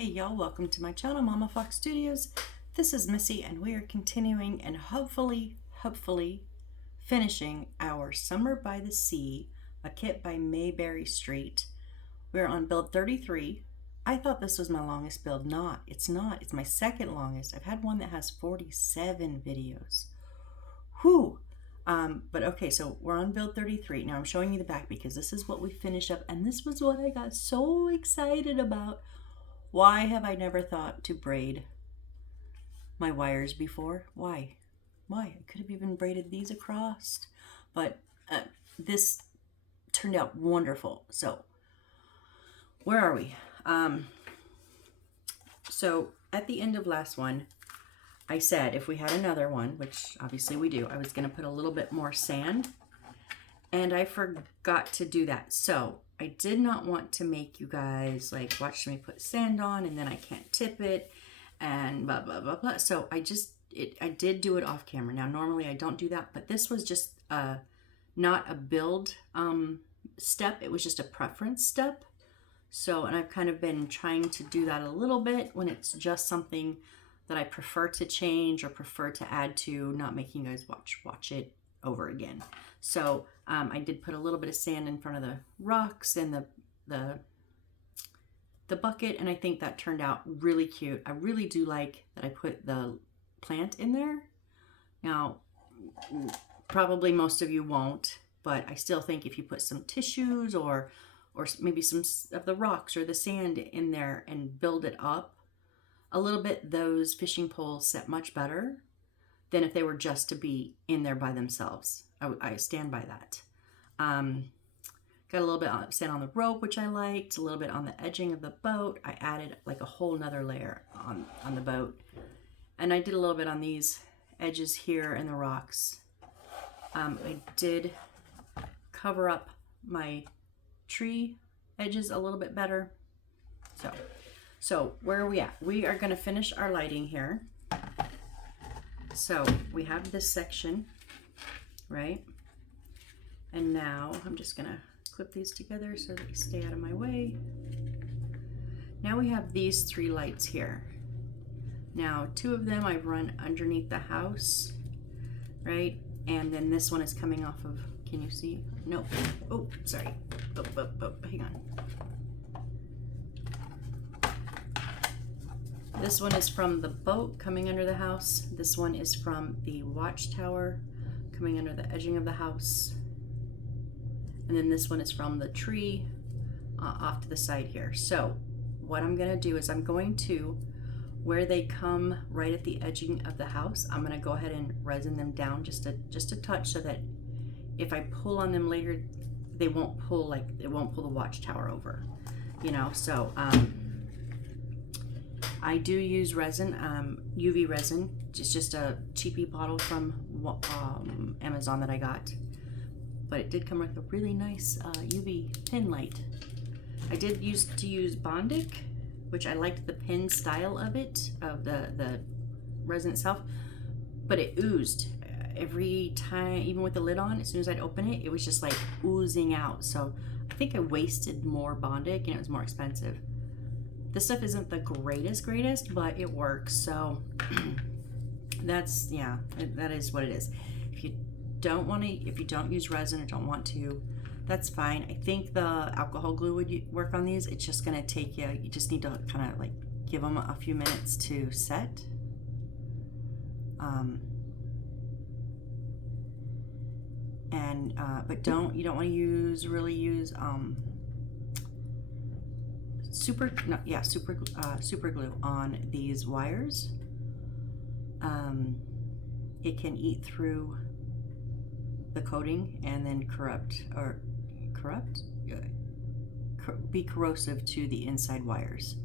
Hey y'all, welcome to my channel, Mama Fox Studios. This is Missy and we are continuing and hopefully finishing our Summer by the Sea, a kit by Mayberry Street. We're on build 33. I thought this was my longest build. It's not. It's my second longest. I've had one that has 47 videos. Whew! But okay, so we're on build 33. Now I'm showing you the back because this is what we finished up and this was what I got so excited about. Why have I never thought to braid my wires before? Why? I could have even braided these across, but this turned out wonderful. So where are we? So at the end of last one, I said if we had another one, which obviously we do, I was going to put a little bit more sand, and I forgot to do that. So I did not want to make you guys like watch me put sand on and then I can't tip it and blah blah blah blah. So I did do it off camera. Now normally I don't do that, but this was just not a build step. It was just a preference step. So, and I've kind of been trying to do that a little bit when it's just something that I prefer to change or prefer to add to, not making you guys watch it over again. So I did put a little bit of sand in front of the rocks and the bucket, and I think that turned out really cute. I really do like that I put the plant in there. Now, probably most of you won't, but I still think if you put some tissues or maybe some of the rocks or the sand in there and build it up a little bit, those fishing poles set much better than if they were just to be in there by themselves. I stand by that. Got a little bit of sand on the rope, which I liked, a little bit on the edging of the boat. I added like a whole nother layer on the boat. And I did a little bit on these edges here and the rocks. I did cover up my tree edges a little bit better. So where are we at? We are gonna finish our lighting here. So we have this section, right? And now I'm just gonna clip these together so they stay out of my way. Now we have these three lights here. Now, two of them I've run underneath the house, right? And then this one is coming off of, can you see? No, oh, sorry. Oh, hang on. This one is from the boat coming under the house. This one is from the watchtower coming under the edging of the house. And then this one is from the tree off to the side here. So what I'm gonna do is I'm going to, where they come right at the edging of the house, I'm gonna go ahead and resin them down just a touch so that if I pull on them later, they won't pull the watchtower over, you know. So I do use resin, UV resin. It's just a cheapy bottle from Amazon that I got. But it did come with a really nice UV pin light. I did use Bondic, which I liked the pin style of it, of the resin itself, but it oozed every time, even with the lid on. As soon as I'd open it, it was just like oozing out. So I think I wasted more Bondic and it was more expensive. This stuff isn't the greatest, but it works. So that's, yeah, that is what it is. If you don't use resin or don't want to, that's fine. I think the alcohol glue would work on these. It's just gonna take you just need to kind of like give them a few minutes to set. But you don't want to really use super glue on these wires. It can eat through the coating and then be corrosive to the inside wires.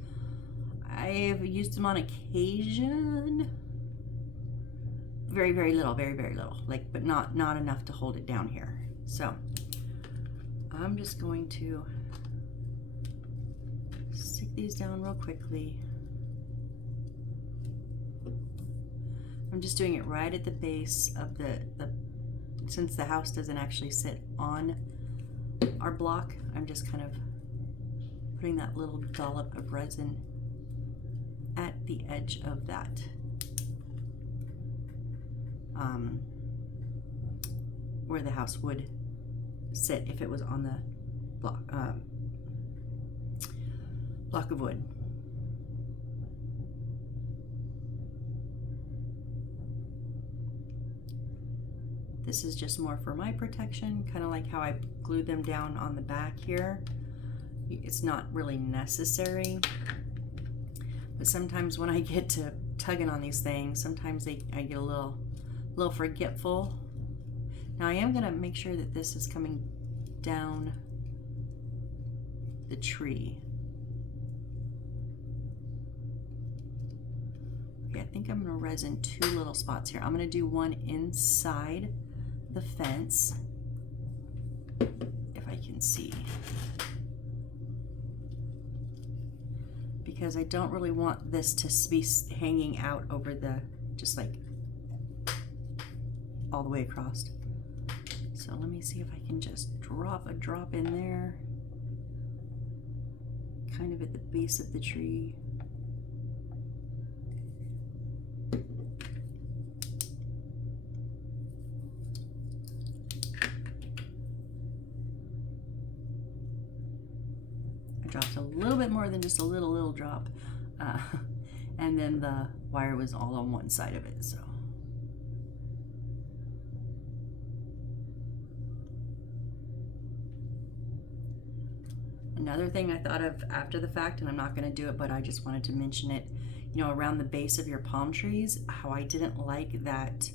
I've used them on occasion, very little, like, but not enough to hold it down here. So I'm just going to stick these down real quickly. I'm just doing it right at the base of since the house doesn't actually sit on our block, I'm just kind of putting that little dollop of resin the edge of that where the house would sit if it was on the block of wood. This is just more for my protection, kind of like how I glued them down on the back here. It's not really necessary, but sometimes when I get to tugging on these things, sometimes I get a little forgetful. Now I am gonna make sure that this is coming down the tree. Okay, I think I'm gonna resin 2 little spots here. I'm gonna do one inside the fence, if I can see, because I don't really want this to be hanging out over the, just like all the way across. So let me see if I can just drop a drop in there, kind of at the base of the tree. I dropped a little bit more than just a little drop, and then the wire was all on one side of it, so. Another thing I thought of after the fact, and I'm not going to do it, but I just wanted to mention it, you know, around the base of your palm trees, how I didn't like that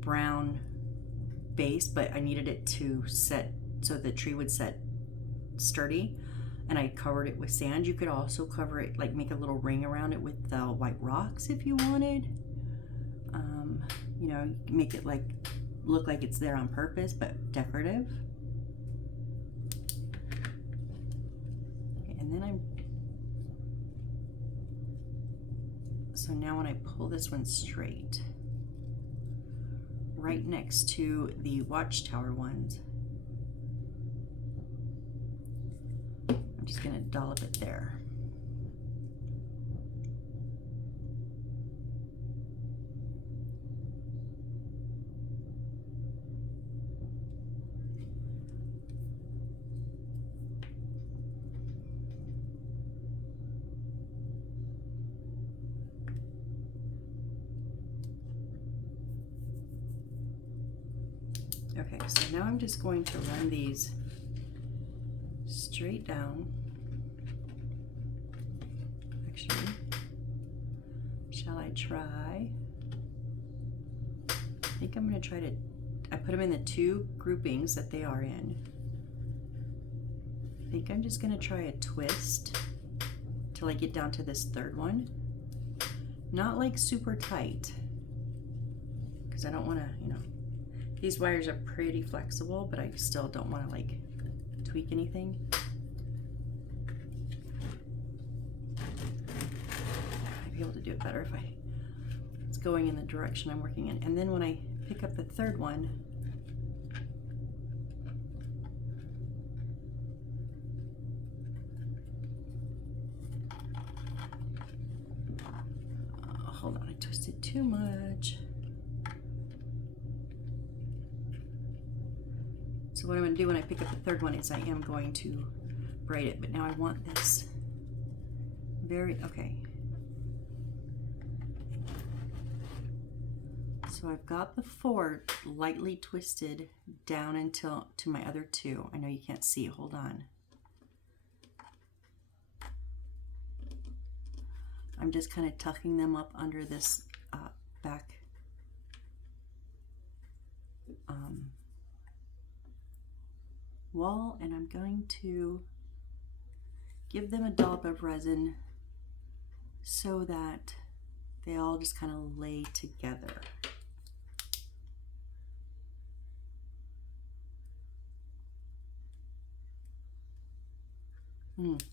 brown base, but I needed it to set so the tree would set sturdy, and I covered it with sand. You could also cover it, like make a little ring around it with the white rocks if you wanted. You know, make it like look like it's there on purpose, but decorative. And then so now when I pull this one straight, right next to the watchtower ones, I'm just gonna dollop it there. Okay, so now I'm just going to run these straight down. Actually, shall I try? I think I'm going to try to, I put them in the 2 groupings that they are in. I think I'm just going to try a twist till I get down to this 3rd one. Not like super tight, because I don't want to, you know, these wires are pretty flexible, but I still don't want to like tweak anything. I'd be able to do it better if it's going in the direction I'm working in. And then when I pick up the 3rd one, hold on, I twisted too much. So what I'm going to do when I pick up the 3rd one is I am going to braid it, but now I want this okay. So I've got the 4 lightly twisted down until to my other 2. I know you can't see, hold on. I'm just kind of tucking them up under this back wall, and I'm going to give them a dollop of resin so that they all just kind of lay together.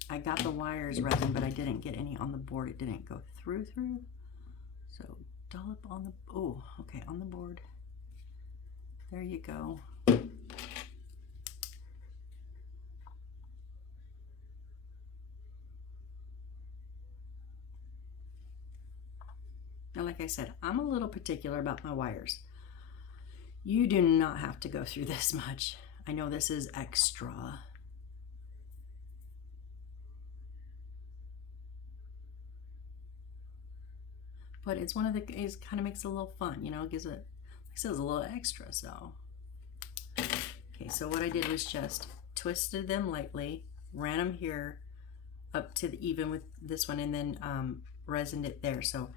I got the wires resin, but I didn't get any on the board. It didn't go through. So dollop on the, oh, okay, on the board. There you go. Now, like I said, I'm a little particular about my wires. You do not have to go through this much. I know this is extra. But it's one of the, it kind of makes it a little fun, you know, it gives it, like I said, it's a little extra, so. Okay, so what I did was just twisted them lightly, ran them here up to the even with this one, and then resined it there. So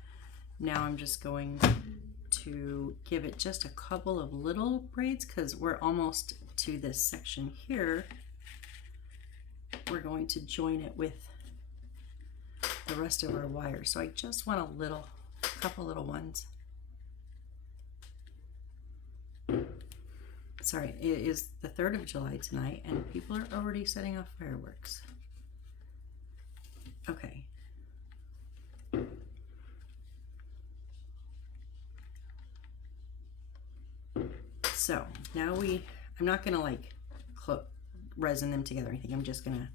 now I'm just going to give it just a couple of little braids because we're almost to this section here. We're going to join it with the rest of our wires. So I just want a couple little ones. Sorry, it is the 3rd of July tonight and people are already setting off fireworks. Okay. So now I'm not gonna like resin them together or anything. I'm just gonna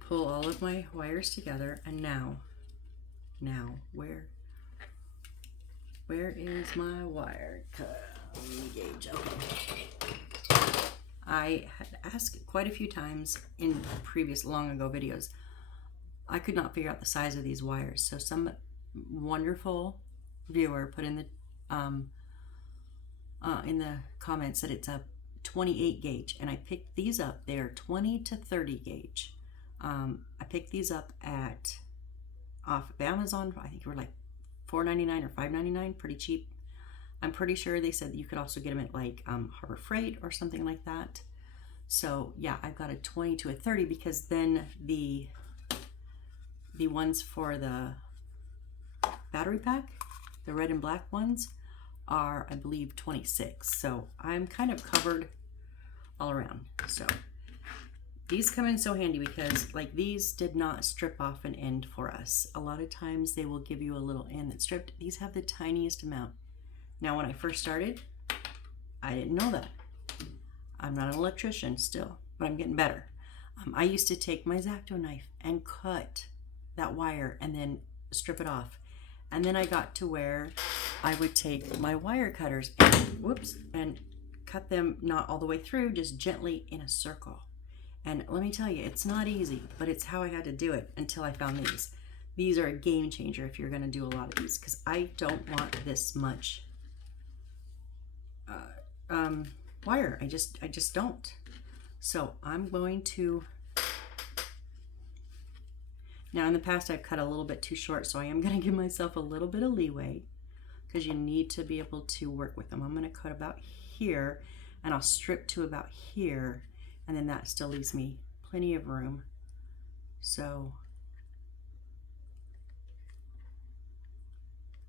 pull all of my wires together, and now where is my wire gauge? Okay. I had asked quite a few times in previous long ago videos. I could not figure out the size of these wires, so some wonderful viewer put in the comments that it's a 28 gauge, and I picked these up. They are 20 to 30 gauge. I picked these up off of Amazon. I think they were like $4.99 or $5.99, pretty cheap. I'm pretty sure they said that you could also get them at like Harbor Freight or something like that. So yeah, I've got a 20 to a 30 because then the ones for the battery pack, the red and black ones, are I believe 26. So I'm kind of covered all around. So these come in so handy because like these did not strip off an end for us. A lot of times they will give you a little end that's stripped. These have the tiniest amount. Now when I first started, I didn't know that. I'm not an electrician still, but I'm getting better. I used to take my X-Acto knife and cut that wire and then strip it off. And then I got to where I would take my wire cutters and cut them not all the way through, just gently in a circle. And let me tell you, it's not easy, but it's how I had to do it until I found these. These are a game changer if you're gonna do a lot of these, because I don't want this much wire. I just don't. So I'm going to, now in the past I've cut a little bit too short, so I am gonna give myself a little bit of leeway because you need to be able to work with them. I'm gonna cut about here and I'll strip to about here, and then that still leaves me plenty of room. So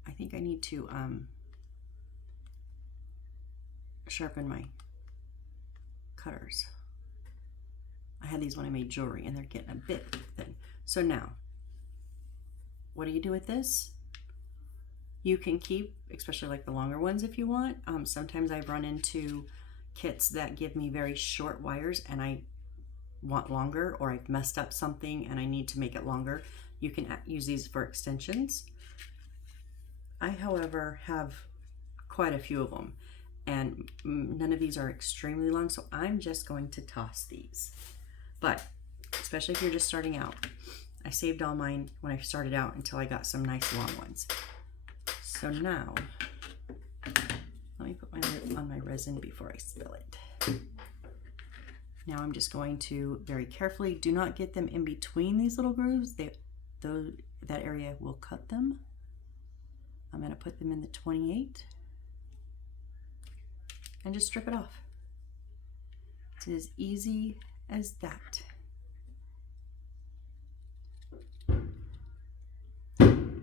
I think I need to sharpen my cutters. I had these when I made jewelry and they're getting a bit thin. So now, what do you do with this? You can keep, especially like the longer ones if you want. Sometimes I've run into kits that give me very short wires and I want longer, or I've messed up something and I need to make it longer. You can use these for extensions. I, however, have quite a few of them, and none of these are extremely long, so I'm just going to toss these. But especially if you're just starting out, I saved all mine when I started out until I got some nice long ones. So now, let me put my lid on my resin before I spill it. Now I'm just going to very carefully, do not get them in between these little grooves. That area will cut them. I'm going to put them in the 28 and just strip it off. It's as easy as that.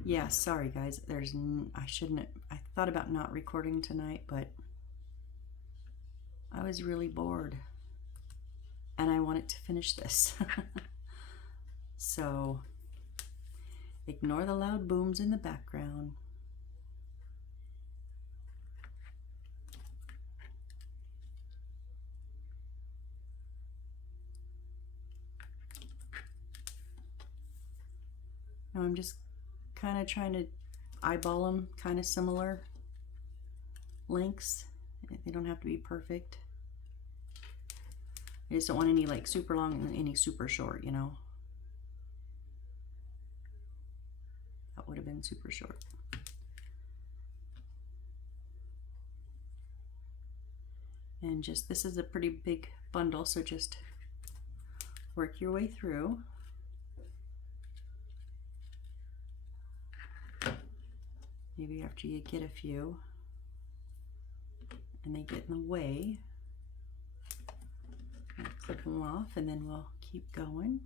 Yeah, sorry guys, I thought about not recording tonight, but I was really bored and I wanted to finish this. So ignore the loud booms in the background. Now I'm just kind of trying to eyeball them kind of similar lengths. They don't have to be perfect. I just don't want any like super long and any super short, you know. That would have been super short. And just, this is a pretty big bundle, so just work your way through. Maybe after you get a few and they get in the way, clip them off, and then we'll keep going.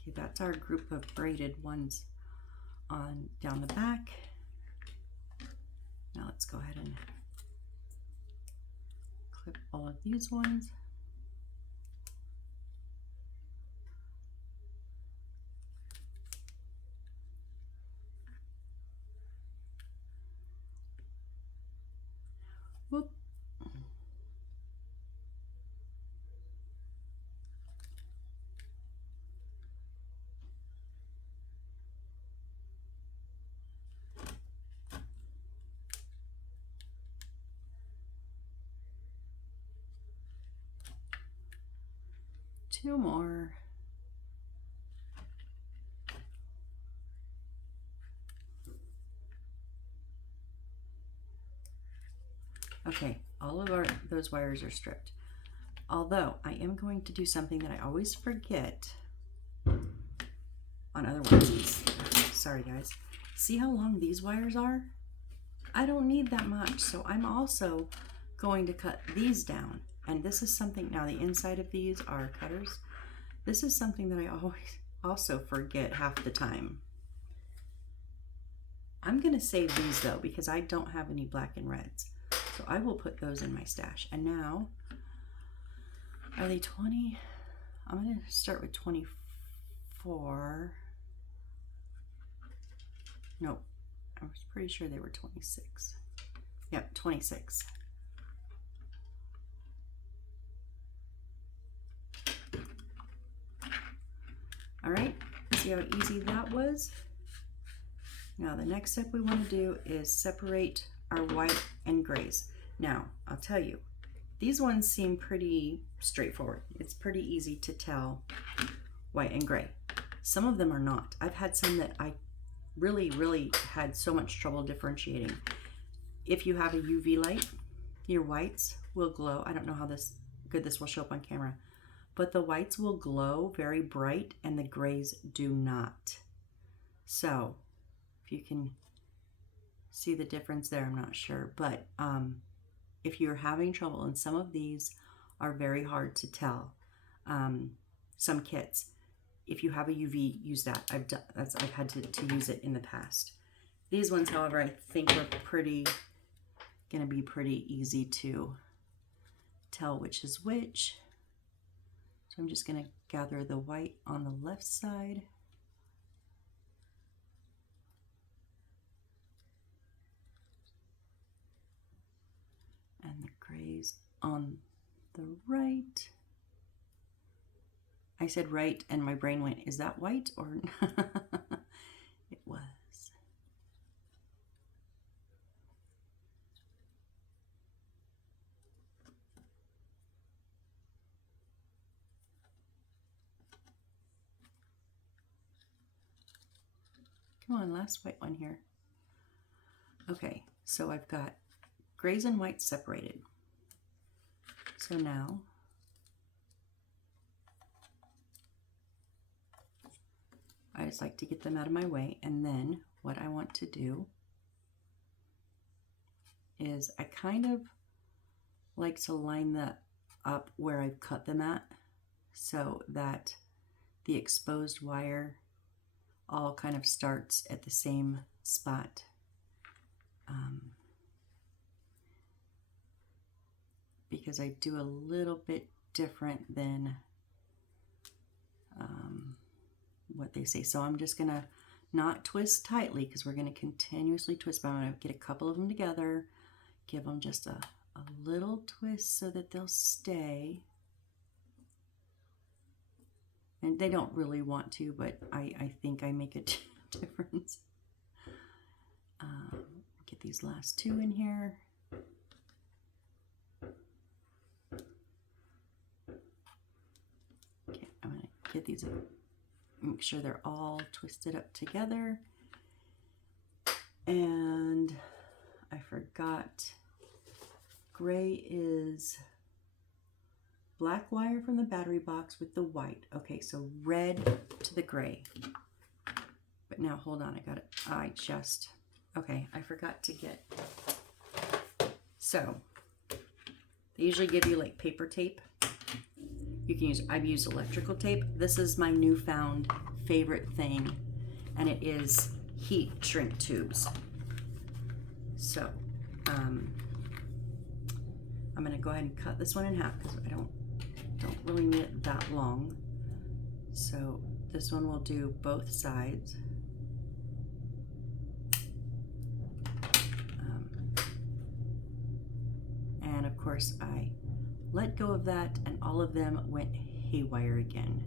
Okay, that's our group of braided ones on down the back. Now let's go ahead and clip all of these ones. Whoop. Two more. Okay, all of those wires are stripped. Although I am going to do something that I always forget on other ones. Sorry guys. See how long these wires are? I don't need that much, so I'm also going to cut these down. And this is something, now the inside of these are cutters. This is something that I always also forget half the time. I'm gonna save these though, because I don't have any black and reds. So I will put those in my stash. And now, are they 20? I'm gonna start with 24. Nope, I was pretty sure they were 26. Yep, 26. All right, see how easy that was? Now the next step we want to do is separate our white and grays. Now, I'll tell you, these ones seem pretty straightforward. It's pretty easy to tell white and gray. Some of them are not. I've had some that I really had so much trouble differentiating. If you have a UV light, your whites will glow. I don't know how good this will show up on camera, but the whites will glow very bright and the grays do not. So if you can see the difference there, I'm not sure, but if you're having trouble, and some of these are very hard to tell, some kits, if you have a UV, use that. I've had to use it in the past. These ones, however, I think are gonna be pretty easy to tell which is which. So I'm just gonna gather the white on the left side. And the grays on the right. I said right and my brain went, is that white or it was. Come on, last white one here. Okay, so I've got grays and whites separated. So now I just like to get them out of my way, and then what I want to do is I kind of like to line that up where I've cut them at so that the exposed wire all kind of starts at the same spot. because I do a little bit different than what they say. So I'm just gonna not twist tightly because we're gonna continuously twist, but I'm gonna get a couple of them together, give them just a little twist so that they'll stay. And they don't really want to, but I think I make a difference. Get these last two in here. Okay, I'm gonna get these, make sure they're all twisted up together. And I forgot, gray is black wire from the battery box with the white. Okay, so red to the gray. But now, hold on, okay, I forgot to get, so they usually give you like paper tape. You can use, I've used electrical tape. This is my newfound favorite thing, and it is heat shrink tubes. So, I'm gonna go ahead and cut this one in half because I don't really need it that long. So this one will do both sides. And of course I let go of that and all of them went haywire again.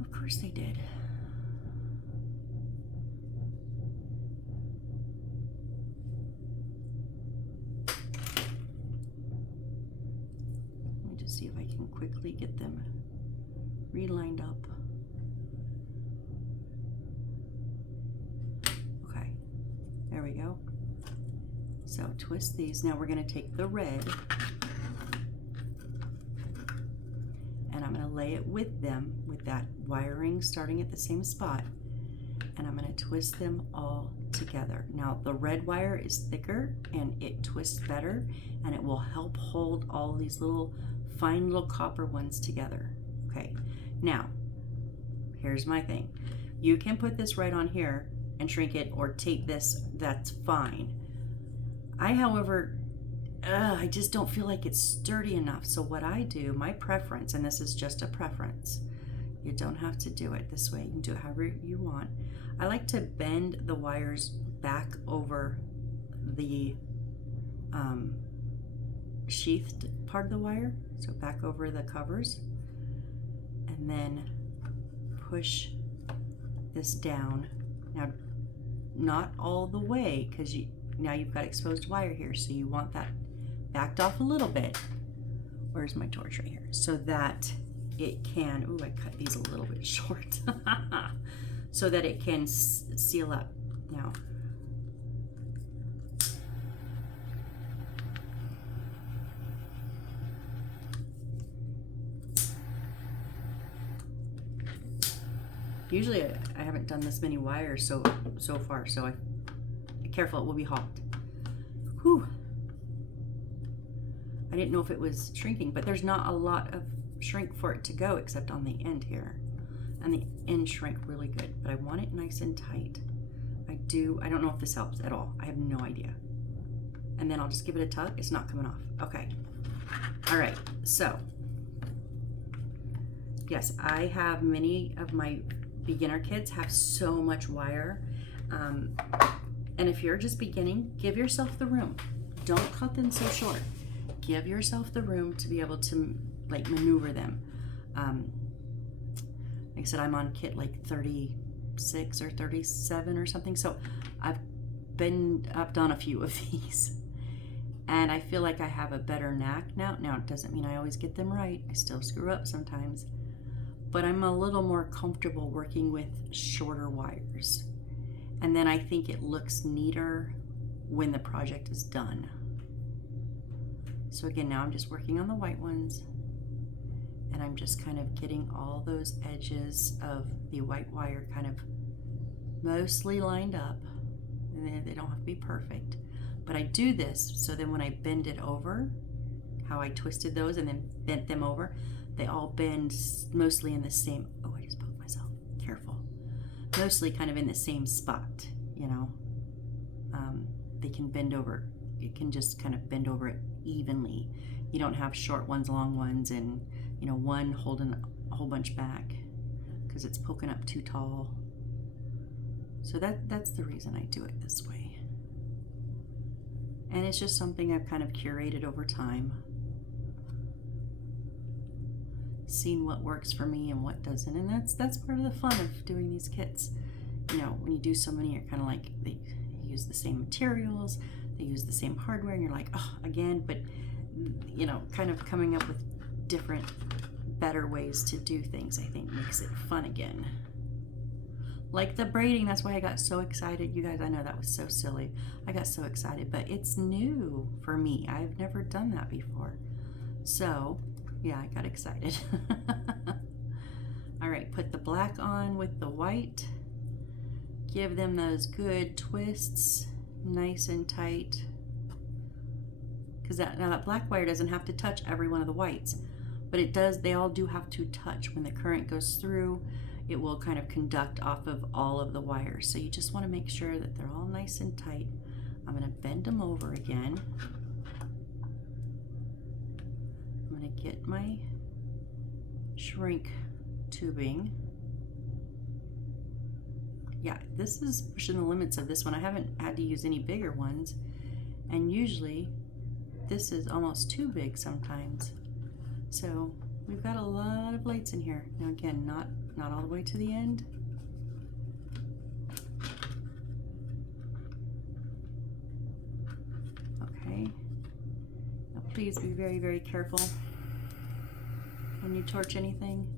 Of course they did. See if I can quickly get them relined up. Okay, there we go. So twist these. Now we're going to take the red and I'm going to lay it with them, with that wiring starting at the same spot, and I'm going to twist them all together. Now the red wire is thicker and it twists better, and it will help hold all these little fine little copper ones together. Okay, now here's my thing. You can put this right on here and shrink it or tape this, that's fine. I, however, I just don't feel like it's sturdy enough. So what I do, my preference, and this is just a preference, you don't have to do it this way, you can do it however you want. I like to bend the wires back over the sheathed part of the wire, so back over the covers, and then push this down. Now, not all the way, because now you've got exposed wire here, so you want that backed off a little bit. Where's my torch right here? So that it can, ooh, I cut these a little bit short, so that it can seal up. Now, usually I haven't done this many wires so far, so be careful, it will be hot. Whew. I didn't know if it was shrinking, but there's not a lot of shrink for it to go except on the end here. And the end shrink really good, but I want it nice and tight. I don't know if this helps at all. I have no idea. And then I'll just give it a tug. It's not coming off. Okay. All right, so yes, I have many of my beginner kits have so much wire. And if you're just beginning, give yourself the room. Don't cut them so short. Give yourself the room to be able to like maneuver them. Like I said, I'm on kit like 36 or 37 or something. So I've done a few of these and I feel like I have a better knack now. Now it doesn't mean I always get them right. I still screw up sometimes, but I'm a little more comfortable working with shorter wires. And then I think it looks neater when the project is done. So again, now I'm just working on the white ones and I'm just kind of getting all those edges of the white wire kind of mostly lined up. And they don't have to be perfect, but I do this so then when I bend it over, how I twisted those and then bent them over, they all bend mostly in the same, oh, I just poked myself, careful. Mostly kind of in the same spot, you know. they can bend over. It can just kind of bend over it evenly. You don't have short ones, long ones, and one holding a whole bunch back because it's poking up too tall. So that's the reason I do it this way. And it's just something I've kind of curated over time. Seen what works for me and what doesn't. And that's part of the fun of doing these kits. When you do so many, you're kind of like, they use the same materials, they use the same hardware, and you're like, oh, again, but kind of coming up with different, better ways to do things, I think makes it fun again. Like the braiding, that's why I got so excited. You guys, I know that was so silly. I got so excited, but it's new for me. I've never done that before. So, yeah, I got excited. All right, put the black on with the white. Give them those good twists, nice and tight. Because that black wire doesn't have to touch every one of the whites, but it does. They all do have to touch. When the current goes through, it will kind of conduct off of all of the wires. So you just want to make sure that they're all nice and tight. I'm going to bend them over again. I'm going to get my shrink tubing. Yeah, this is pushing the limits of this one. I haven't had to use any bigger ones, and usually this is almost too big sometimes. So we've got a lot of lights in here. Now again, not all the way to the end. Okay. Now please be very, very careful when you torch anything.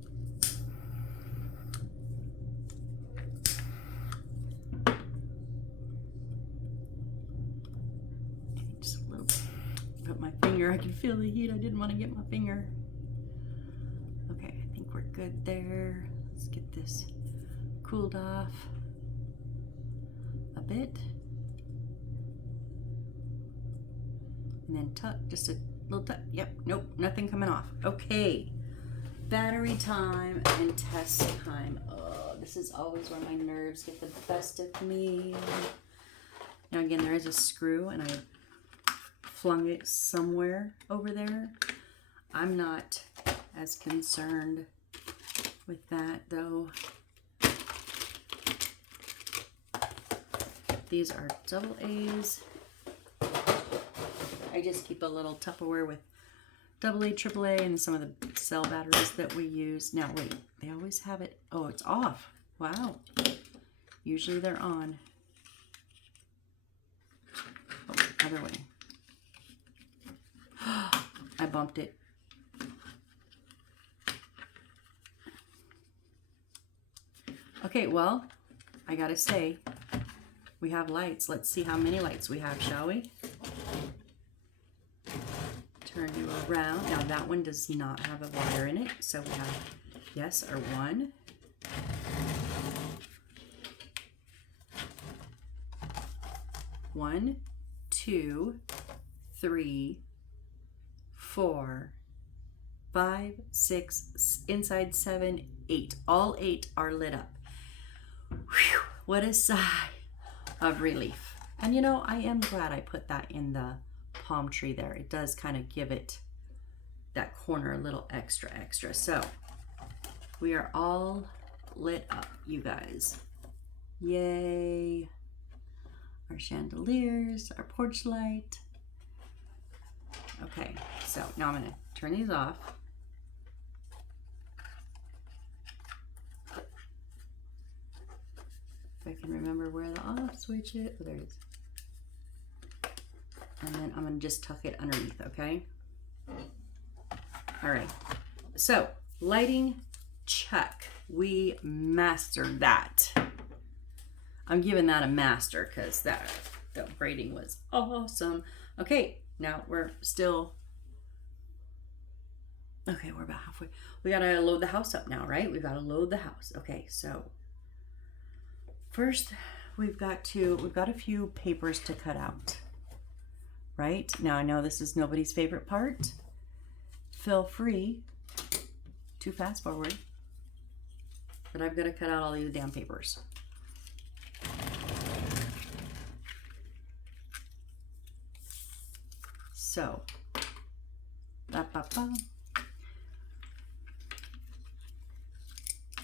Just a little bit. Put my finger, I can feel the heat. I didn't want to get my finger. Okay, I think we're good there. Let's get this cooled off a bit. And then tuck, just a little tuck. Yep, nope, nothing coming off. Okay, battery time and test time. Oh, this is always where my nerves get the best of me. Now again, there is a screw and I flung it somewhere over there. I'm not as concerned with that though. These are double A's. I just keep a little Tupperware with AA, AAA, and some of the cell batteries that we use. Now wait, they always have it. Oh, it's off. Wow. Usually they're on. Oh, other way. I bumped it. Okay, well, I gotta say, we have lights. Let's see how many lights we have, shall we? Turn you around. Now that one does not have a wire in it, so we have, yes, our 1, 1, 2, 3, 4, 5, 6, inside 7, 8. All 8 are lit up. Whew, what a sigh of relief. And I am glad I put that in the palm tree there. It does kind of give it that corner a little extra. So we are all lit up, you guys. Yay. Our chandeliers, our porch light. Okay, so now I'm gonna turn these off. If I can remember where the off switch is. Oh, there it is. And then I'm gonna just tuck it underneath, okay? All right, so lighting, check. We mastered that. I'm giving that a master because the braiding was awesome. Okay, now we're still, okay, we're about halfway. We gotta load the house up now, right? We've gotta load the house. Okay, so first we've got a few papers to cut out. Right? Now I know this is nobody's favorite part. Feel free to fast forward, but I've got to cut out all these damn papers. So,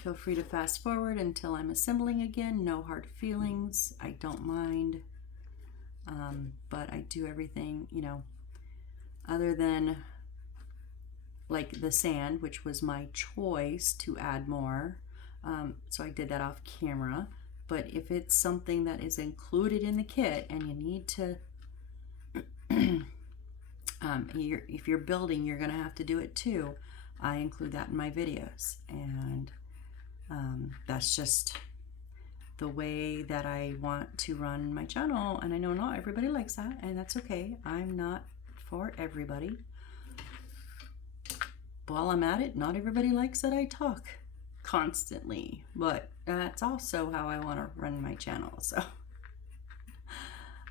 feel free to fast forward until I'm assembling again. No hard feelings. I don't mind. But I do everything, you know, other than like the sand, which was my choice to add more. So I did that off camera. But if it's something that is included in the kit and you need to, if you're building, you're going to have to do it too. I include that in my videos. And that's just the way that I want to run my channel. And I know not everybody likes that, and that's okay. I'm not for everybody. While I'm at it, not everybody likes that I talk constantly, but that's also how I want to run my channel. So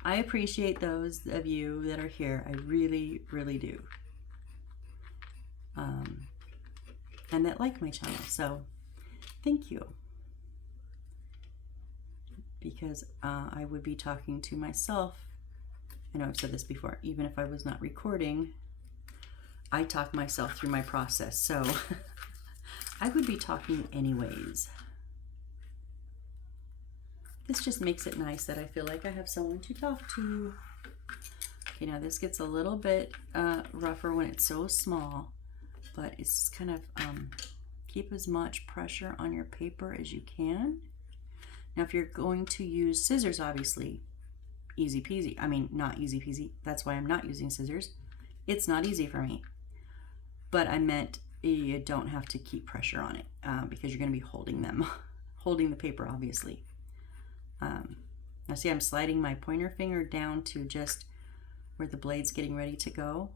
I appreciate those of you that are here. I really, really do. And that like my channel. So thank you. Because I would be talking to myself. I know I've said this before, even if I was not recording, I talk myself through my process. So I would be talking anyways. This just makes it nice that I feel like I have someone to talk to. Okay, now this gets a little bit rougher when it's so small, but it's kind of keep as much pressure on your paper as you can. Now, if you're going to use scissors, obviously, easy peasy. I mean, not easy peasy. That's why I'm not using scissors. It's not easy for me. But I meant you don't have to keep pressure on it because you're going to be holding them, holding the paper, obviously. Now, see, I'm sliding my pointer finger down to just where the blade's getting ready to go.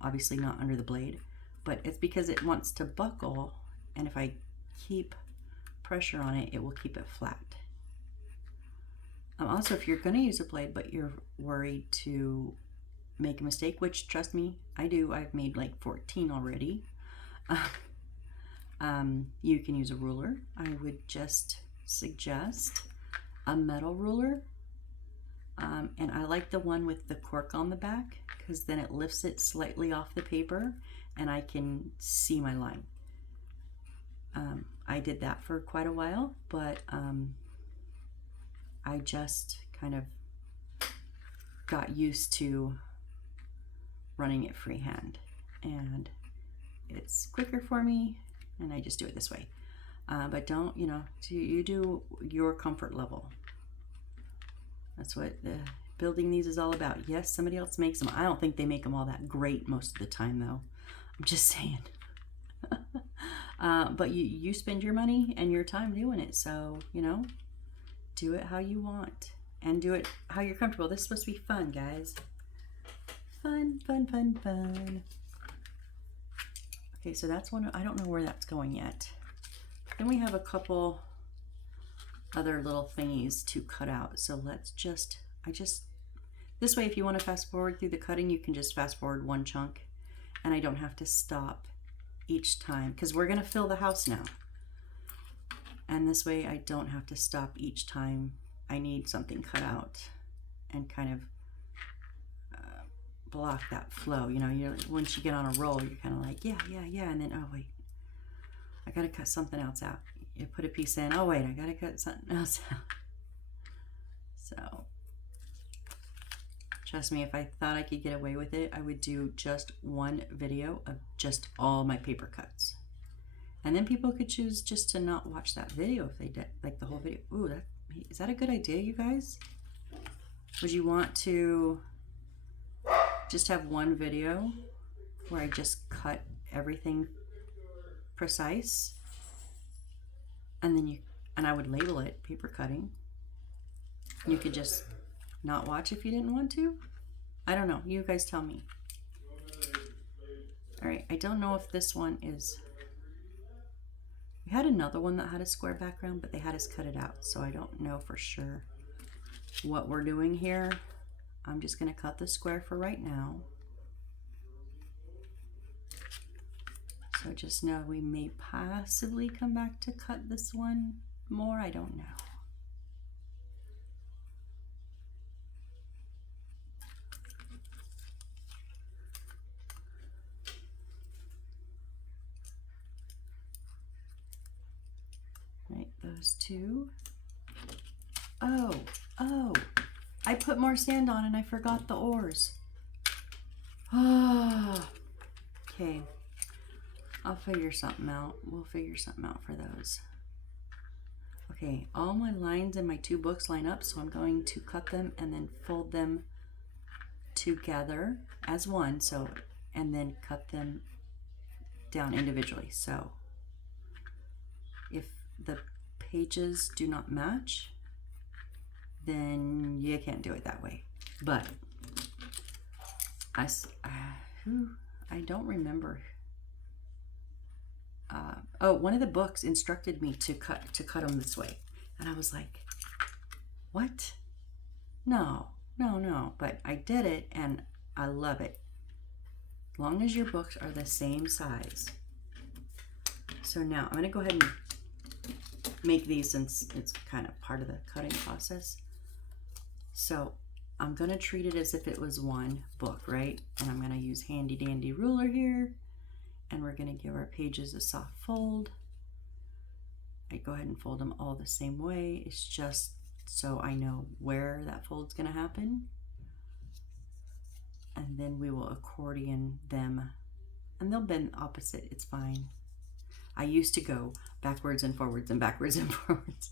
Obviously not under the blade, but it's because it wants to buckle. And if I keep pressure on it, it will keep it flat. Also, if you're going to use a blade, but you're worried to make a mistake, which trust me, I do. I've made like 14 already. You can use a ruler. I would just suggest a metal ruler. And I like the one with the cork on the back because then it lifts it slightly off the paper and I can see my line. I did that for quite a while, but I just kind of got used to running it freehand, and it's quicker for me, and I just do it this way. But don't, you know, you do your comfort level. That's what building these is all about. Yes, somebody else makes them. I don't think they make them all that great most of the time, though. I'm just saying. But you spend your money and your time doing it, so, you know, do it how you want and do it how you're comfortable. This is supposed to be fun, guys. Fun, fun, fun, fun. Okay, so that's one. I don't know where that's going yet. Then we have a couple other little thingies to cut out. So let's just, this way, if you want to fast forward through the cutting, you can just fast forward one chunk and I don't have to stop each time because we're going to fill the house now. And this way I don't have to stop each time I need something cut out and kind of block that flow. You know, once you get on a roll, you're kind of like, yeah, and then, oh wait, I gotta cut something else out. You put a piece in, oh wait, I gotta cut something else out. So, trust me, if I thought I could get away with it, I would do just one video of just all my paper cuts. And then people could choose just to not watch that video if they did, like the whole video. Ooh, is that a good idea, you guys? Would you want to just have one video where I just cut everything precise? And then I would label it paper cutting. You could just not watch if you didn't want to. I don't know. You guys tell me. All right. I don't know if this one is... We had another one that had a square background, but they had us cut it out. So I don't know for sure what we're doing here. I'm just going to cut the square for right now. So just know we may possibly come back to cut this one more. I don't know. those two. Oh, I put more sand on and I forgot the oars. Ah, okay. I'll figure something out. We'll figure something out for those. Okay, all my lines in my two books line up, so I'm going to cut them and then fold them together as one, so, and then cut them down individually. So if the pages do not match, then you can't do it that way. But I don't remember. Oh, one of the books instructed me to cut them this way, and I was like, what? No. But I did it, and I love it. As long as your books are the same size. So now I'm going to go ahead and make these, since it's kind of part of the cutting process. So I'm going to treat it as if it was one book, right? And I'm going to use handy dandy ruler here, and we're going to give our pages a soft fold. I go ahead and fold them all the same way. It's just so I know where that fold's going to happen. And then we will accordion them, and they'll bend opposite. It's fine. I used to go backwards and forwards and backwards and forwards,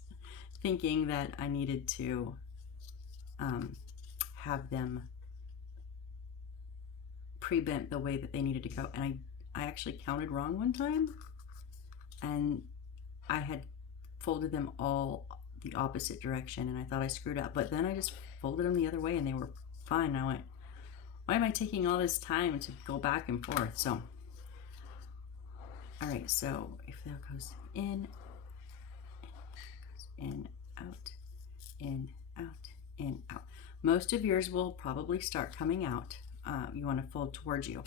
thinking that I needed to have them pre-bent the way that they needed to go. And I actually counted wrong one time, and I had folded them all the opposite direction, and I thought I screwed up. But then I just folded them the other way, and they were fine. I went, why am I taking all this time to go back and forth? So, all right, so if that goes in, out, in, out, in, out. Most of yours will probably start coming out. You want to fold towards you,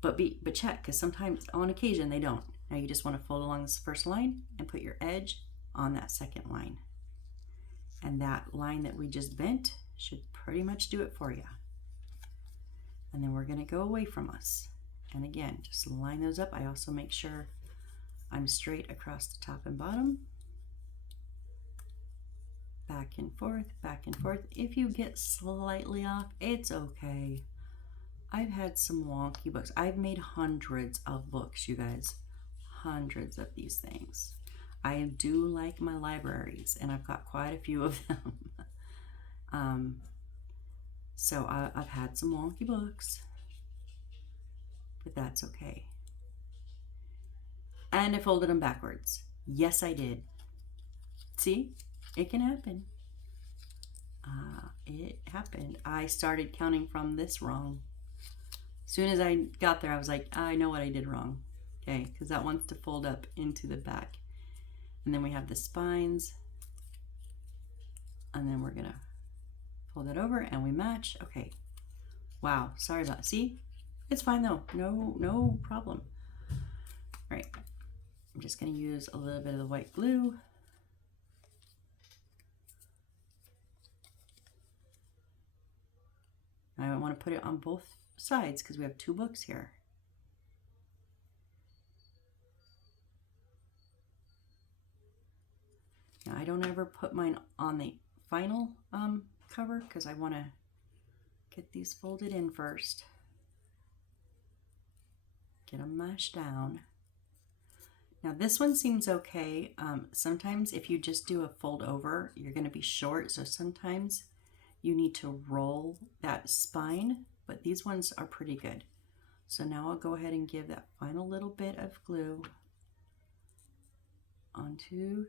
but check, because sometimes on occasion they don't. Now you just want to fold along this first line and put your edge on that second line, and that line that we just bent should pretty much do it for you. And then we're going to go away from us, and again, just line those up. I also make sure I'm straight across the top and bottom. Back and forth, back and forth. If you get slightly off, it's okay. I've had some wonky books. I've made hundreds of books, you guys. Hundreds of these things. I do like my libraries, and I've got quite a few of them. So I've had some wonky books, but that's okay. And I folded them backwards. Yes, I did. See? It can happen. It happened. I started counting from this wrong. As soon as I got there, I was like, I know what I did wrong. Okay, because that wants to fold up into the back. And then we have the spines. And then we're going to fold it over, and we match. Okay. Wow, sorry about it. See? It's fine though. No problem. All right. I'm just going to use a little bit of the white glue. I want to put it on both sides because we have two books here. Now I don't ever put mine on the final cover because I want to get these folded in first. Get them mashed down. Now this one seems okay. Sometimes if you just do a fold over, you're going to be short. So sometimes you need to roll that spine, but these ones are pretty good. So now I'll go ahead and give that final little bit of glue onto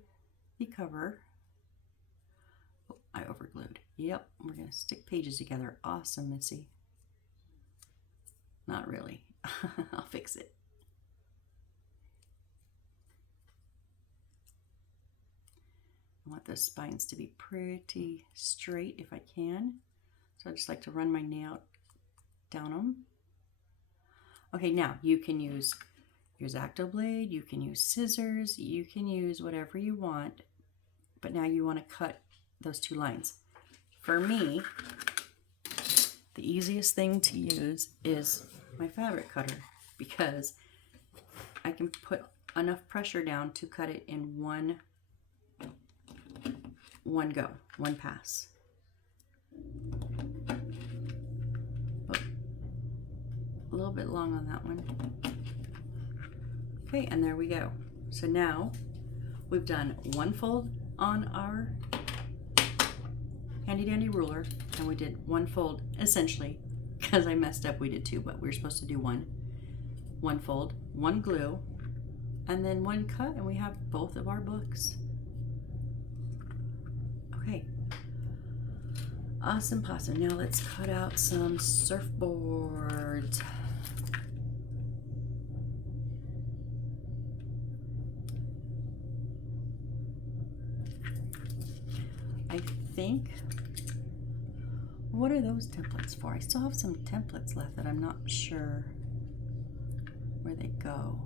the cover. Oh, I overglued. Yep, we're going to stick pages together. Awesome, Missy. Not really. I'll fix it. I want those spines to be pretty straight if I can. So I just like to run my nail down them. Okay, now you can use your X-Acto blade, you can use scissors, you can use whatever you want, but now you want to cut those two lines. For me, the easiest thing to use is my fabric cutter, because I can put enough pressure down to cut it in one one go, one pass. Oh, a little bit long on that one. Okay, and there we go. So now we've done one fold on our handy dandy ruler, and we did one fold essentially, because I messed up, we did two, but we were supposed to do one fold, one glue, and then one cut, and we have both of our books. Okay, awesome possum. Now let's cut out some surfboards. I think, what are those templates for? I still have some templates left that I'm not sure where they go.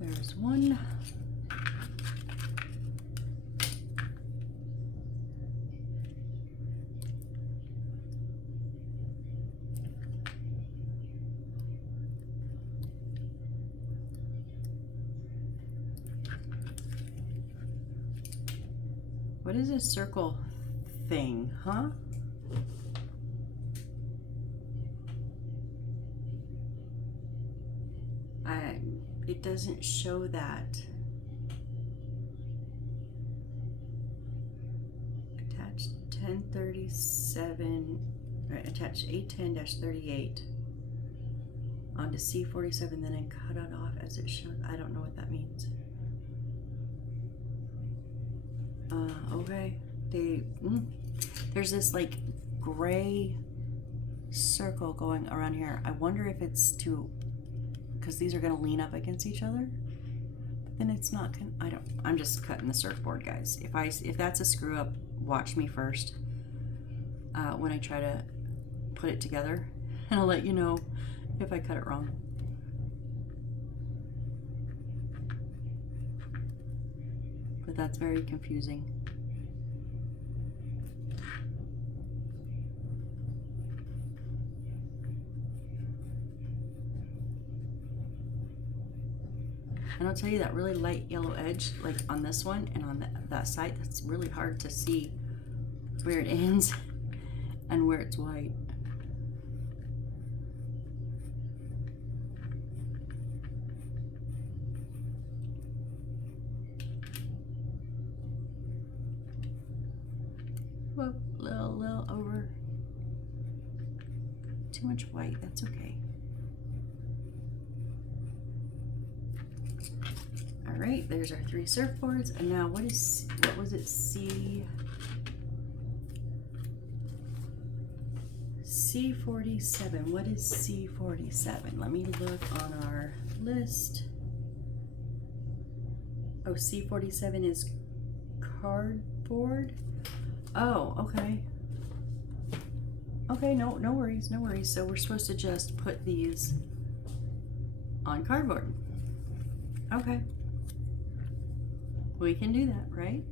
There's one. What is this circle thing, huh? It doesn't show that. Attached 1037, right, attached 810-38 onto C47, then I cut it off as it shows. I don't know what that means. Okay. There's this like gray circle going around here. I wonder if it's to, because these are going to lean up against each other, but then it's not. I'm just cutting the surfboard, guys. If that's a screw up, watch me first when I try to put it together, and I'll let you know if I cut it wrong. But that's very confusing. And I'll tell you, that really light yellow edge, like on this one and on that side, that's really hard to see where it ends and where it's white. Well, little over. Too much white, that's okay. All right, there's our 3 surfboards, and now what was it? C47. What is C47? Let me look on our list. Oh, C47 is cardboard. Oh, okay. Okay, no worries, no worries. So we're supposed to just put these on cardboard. Okay. We can do that, right?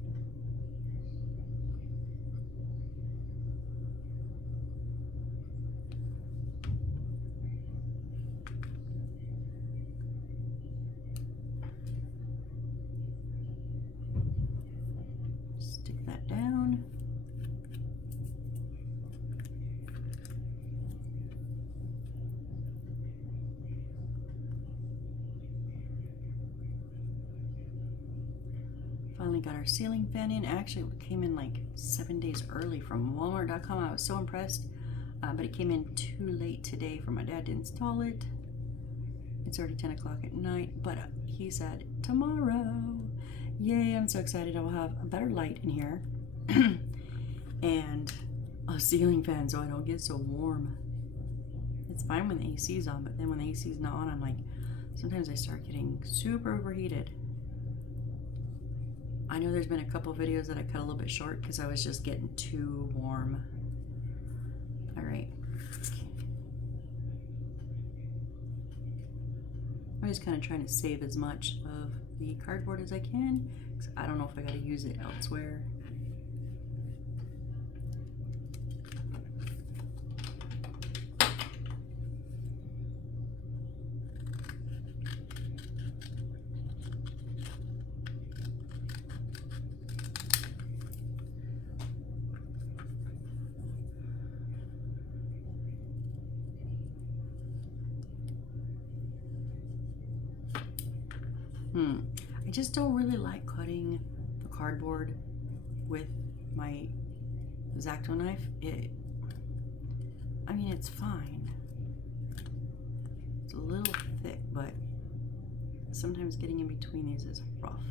Stick that down. Finally got our ceiling fan in. Actually, it came in like 7 days early from Walmart.com. I was so impressed, but it came in too late today for my dad to install it. It's already 10 o'clock at night, but he said tomorrow. Yay, I'm so excited. I will have a better light in here and a ceiling fan so I don't get so warm. It's fine when the AC is on, but then when the AC is not on, I'm like, sometimes I start getting super overheated. I know there's been a couple videos that I cut a little bit short because I was just getting too warm. All right. I'm just kind of trying to save as much of the cardboard as I can, because I don't know if I got to use it elsewhere. I just don't really like cutting the cardboard with my X-Acto knife. I mean, it's fine. It's a little thick, but sometimes getting in between these is rough.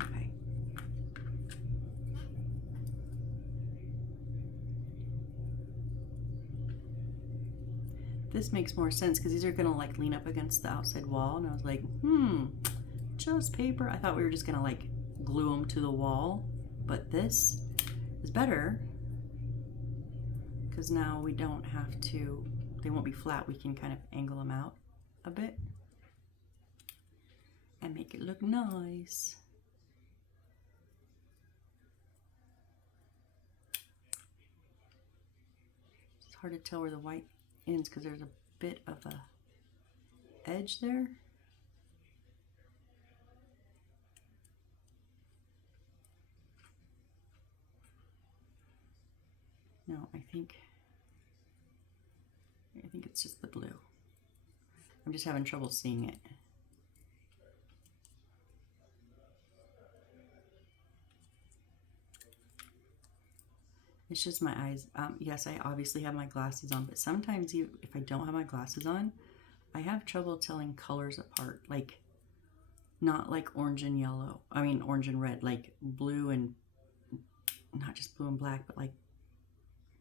Okay. This makes more sense because these are gonna like lean up against the outside wall, and I was like, just paper. I thought we were just gonna like glue them to the wall, but this is better because now we don't have to, they won't be flat. We can kind of angle them out a bit and make it look nice. It's hard to tell where the white ends because there's a bit of a edge there. No, I think it's just the blue. I'm just having trouble seeing it. It's just my eyes. Yes, I obviously have my glasses on, but sometimes if I don't have my glasses on, I have trouble telling colors apart. Like, not like orange and yellow. I mean, orange and red. Like blue and, not just blue and black, but like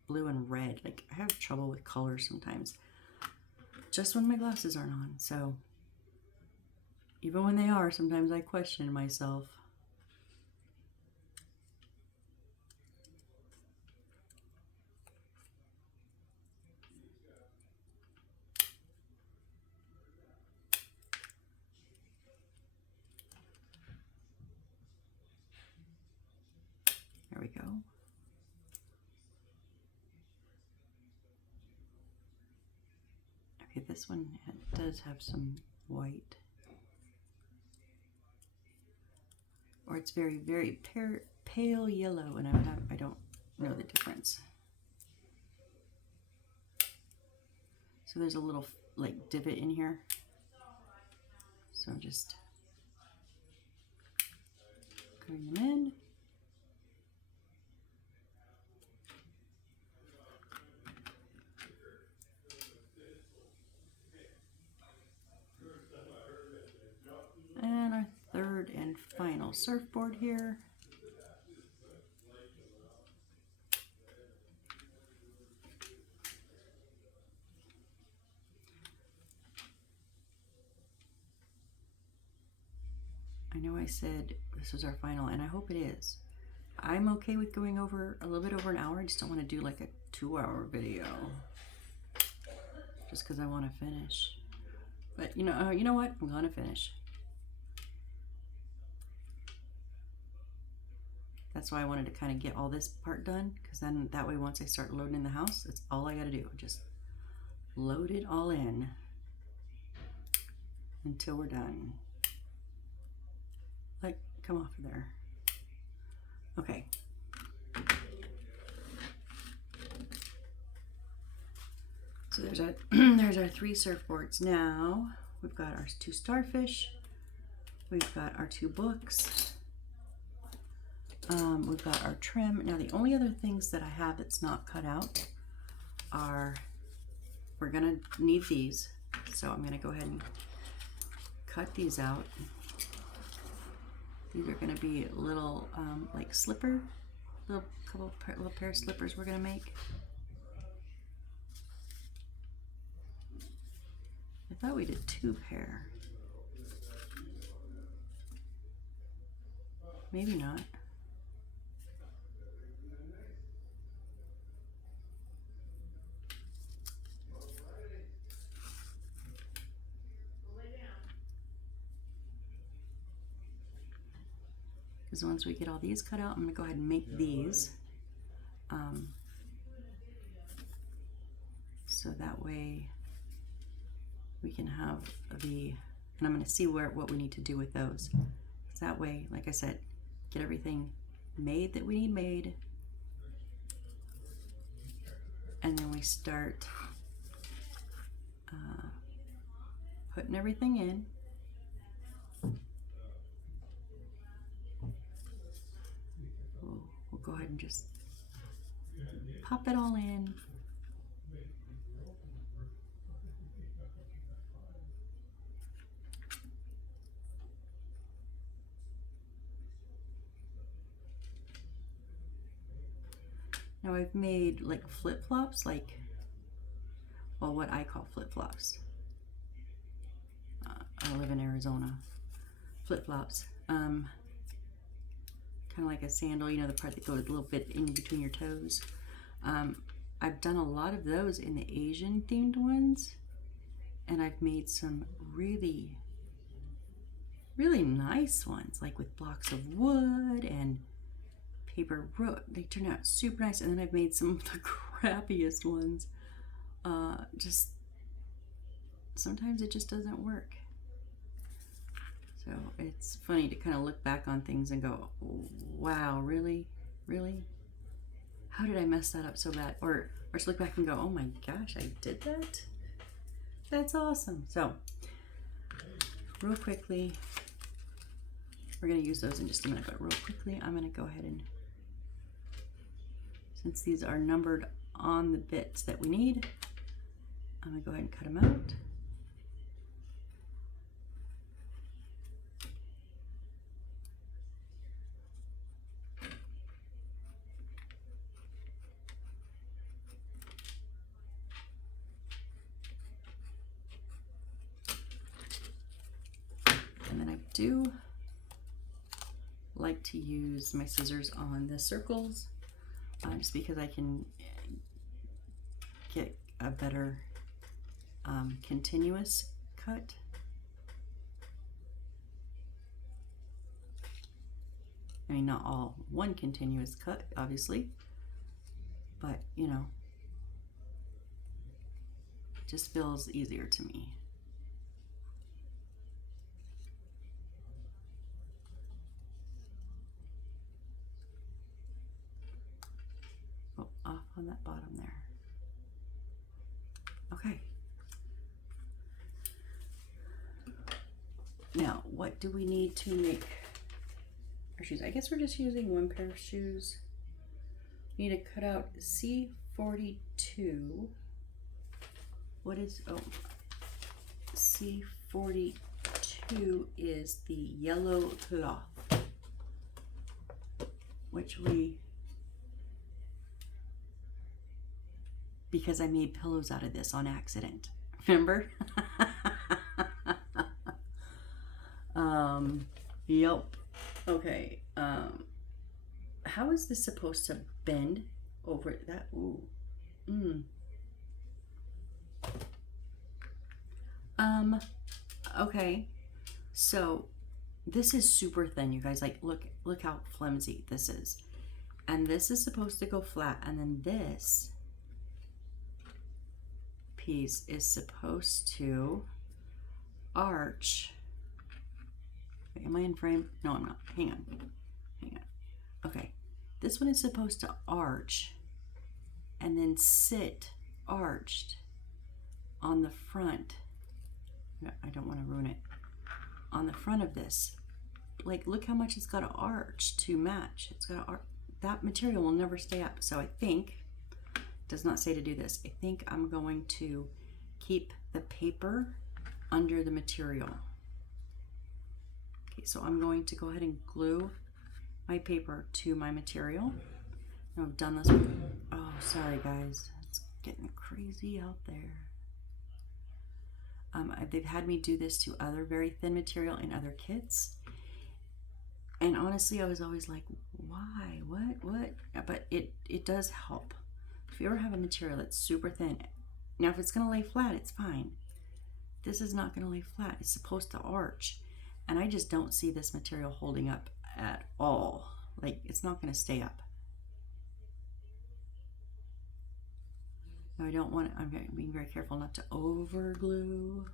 blue and red. Like, I have trouble with colors sometimes. Just when my glasses aren't on. So, even when they are, sometimes I question myself. There we go. Okay, this one does have some white. Or it's very, very pale yellow, and I don't know the difference. So there's a little like divot in here. So I'm just cutting them in. And our third and final surfboard here. I know I said this was our final, and I hope it is. I'm okay with going over a little bit over an hour. I just don't want to do like a 2-hour video just because I want to finish. But you know what? I'm gonna finish. That's why I wanted to kind of get all this part done, because then that way once I start loading in the house, that's all I got to do. Just load it all in until we're done. Like, come off of there. Okay. So there's our there's our 3 surfboards. Now we've got our 2 starfish. We've got our 2 books. We've got our trim. Now the only other things that I have that's not cut out are, we're gonna need these. So I'm gonna go ahead and cut these out. These are gonna be little like slipper, little pair of slippers we're gonna make. I thought we did 2 pair. Maybe not. because once we get all these cut out, I'm going to go ahead and make these. So that way we can have the, and I'm going to see what we need to do with those. So that way, like I said, get everything made that we need made. And then we start putting everything in. We'll go ahead and just pop it all in. Now I've made like flip-flops, like, well, what I call flip-flops. I live in Arizona. Flip-flops. Kind of like a sandal, you know, the part that goes a little bit in between your toes. I've done a lot of those in the Asian themed ones, and I've made some really, really nice ones, like with blocks of wood and paper rope. They turn out super nice. And then I've made some of the crappiest ones. Just sometimes it just doesn't work. So it's funny to kind of look back on things and go, wow, really? How did I mess that up so bad? Or just look back and go, oh my gosh, I did that? That's awesome. So real quickly, we're going to use those in just a minute, but real quickly, I'm going to go ahead and, since these are numbered on the bits that we need, I'm going to go ahead and cut them out. And then I do like to use my scissors on the circles, just because I can get a better continuous cut. I mean, not all one continuous cut, obviously, but you know, it just feels easier to me. Go off on that bottom there. Okay. Now, what do we need to make our shoes? I guess we're just using one pair of shoes. We need to cut out C42. What is, oh, C42 is the yellow cloth, which because I made pillows out of this on accident. Remember? Yep. Okay. How is this supposed to bend over that? Ooh. Okay. So this is super thin, you guys. Like, look how flimsy this is. And this is supposed to go flat, and then this piece is supposed to arch. Wait, am I in frame? No, I'm not. Hang on. Okay. This one is supposed to arch and then sit arched on the front. I don't want to ruin it. On the front of this. Like, look how much it's got to arch to match. It's got to arch. That material will never stay up. So I think, it does not say to do this. I think I'm going to keep the paper under the material. Okay, so I'm going to go ahead and glue my paper to my material. Now I've done this with, oh, sorry guys, it's getting crazy out there. They've had me do this to other very thin material in other kits. And honestly, I was always like, why, what? But it does help. If you ever have a material that's super thin, now if it's gonna lay flat, it's fine. This is not gonna lay flat, it's supposed to arch. And I just don't see this material holding up at all. Like, it's not going to stay up. Now I don't want, I'm being very careful not to over glue.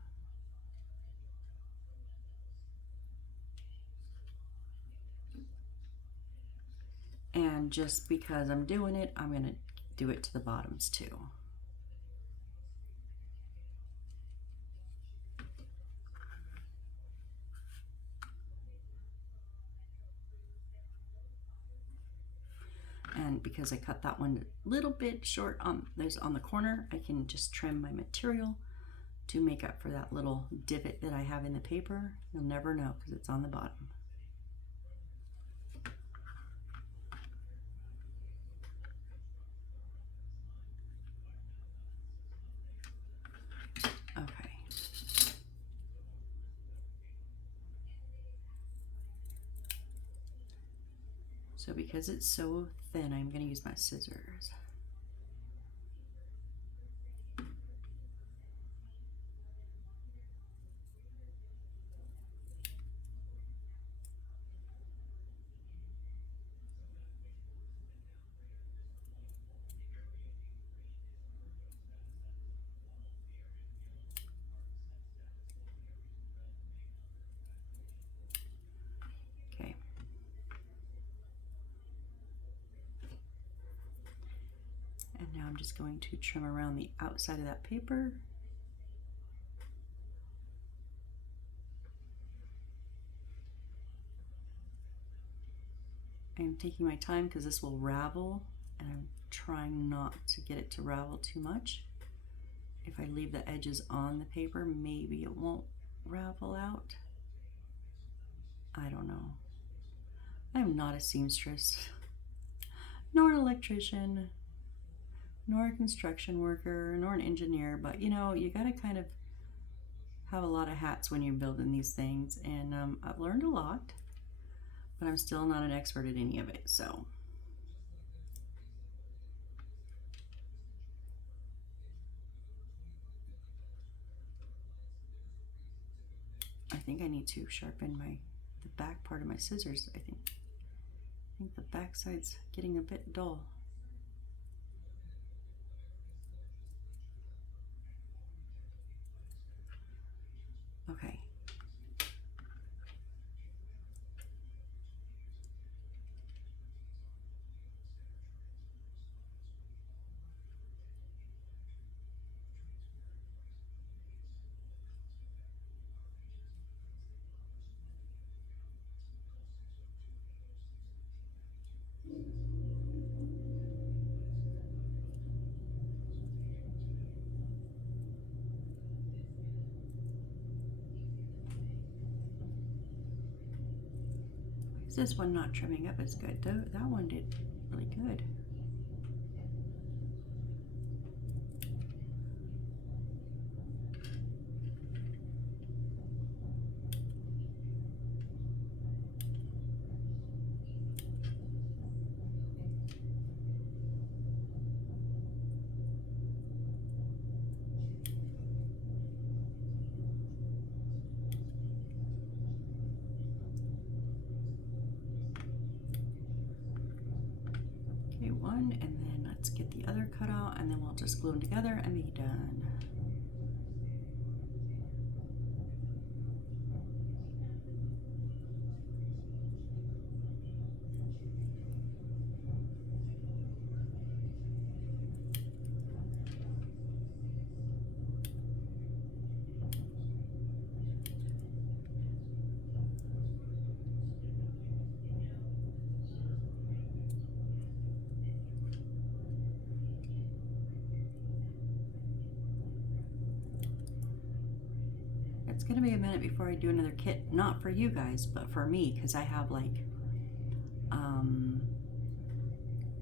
And just because I'm doing it, I'm going to do it to the bottoms too. And because I cut that one a little bit short on the corner, I can just trim my material to make up for that little divot that I have in the paper. You'll never know because it's on the bottom. Okay. So because it's so thin, I'm going to use my scissors. Okay. And now I'm just going to trim around the outside of that paper. I'm taking my time because this will ravel, and I'm trying not to get it to ravel too much. If I leave the edges on the paper, maybe it won't ravel out. I don't know. I'm not a seamstress, nor an electrician, nor a construction worker, nor an engineer, but you know, you gotta kind of have a lot of hats when you're building these things, and I've learned a lot, but I'm still not an expert at any of it, so. I think I need to sharpen the back part of my scissors, I think the back side's getting a bit dull. Okay. This one not trimming up as good, though. That one did really good. One, and then let's get the other cut out, and then we'll just glue them together and be done. It's gonna be a minute before I do another kit, not for you guys, but for me, because I have like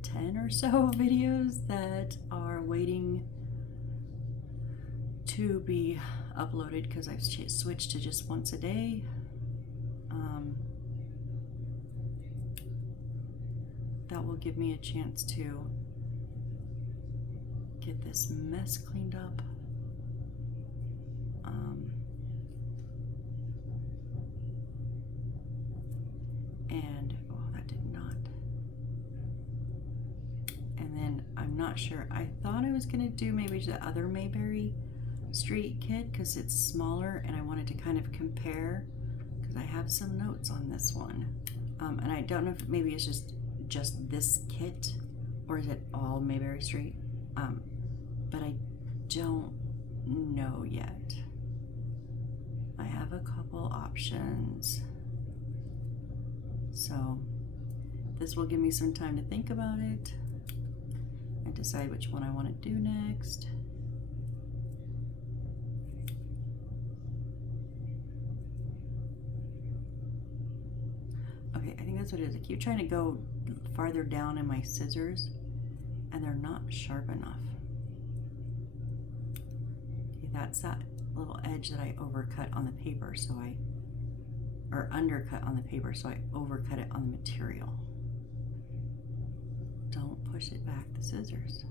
10 or so videos that are waiting to be uploaded because I've switched to just once a day. That will give me a chance to get this mess cleaned up. And not sure. I thought I was gonna do maybe the other Mayberry Street kit because it's smaller and I wanted to kind of compare because I have some notes on this one. And I don't know if maybe it's just this kit or is it all Mayberry Street? But I don't know yet. I have a couple options. So this will give me some time to think about it and decide which one I want to do next. Okay, I think that's what it is. I keep trying to go farther down in my scissors and they're not sharp enough. Okay, that's that little edge that I overcut on the paper, or undercut on the paper, so I overcut it on the material. Don't push it back, the scissors.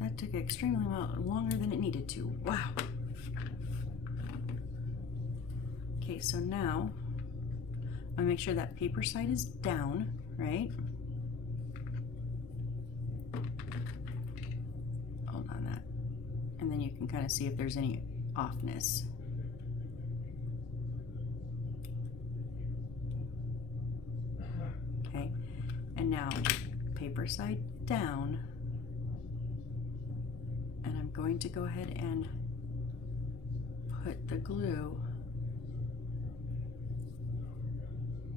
That took extremely longer than it needed to. Wow. Okay, so now I make sure that paper side is down, right? Hold on that. And then you can kind of see if there's any offness. Okay, and now paper side down. And I'm going to go ahead and put the glue